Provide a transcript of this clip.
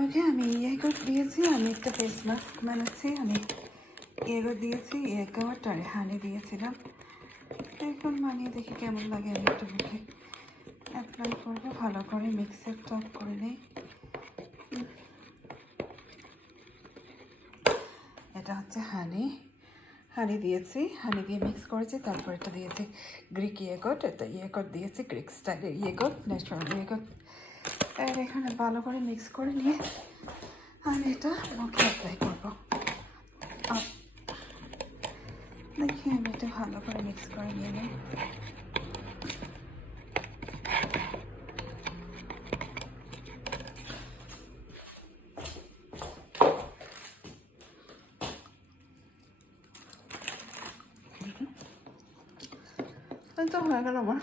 ওকে আমি ইয়েগট দিয়েছি, আমি একটা ফেস মাস্ক বানাচ্ছি। আমি ইয়েগট দিয়েছি, ইয়েগট আর হানি দিয়েছিলাম। এখন বানিয়ে দেখি কেমন লাগে। আমি একটু মুখে অ্যাপ্লাই করবো, ভালো করে মিক্সার টপ করে নিই। এটা হচ্ছে হানি, হানি দিয়েছি, হানি দিয়ে মিক্স করেছি। তারপর এটা দিয়েছি গ্রিক ইয়েগট, এটা ইয়েগট দিয়েছি গ্রিক স্টাইলের ইয়েগট, ন্যাচারাল ইয়েগট। আর এখানে ভালো করে মিক্স করে নিয়ে আমি এটা মুখে অ্যাপ্লাই করবো। দেখি আমি এটা ভালো করে মিক্স করে নিয়ে নিই। তো হয়ে গেল আমার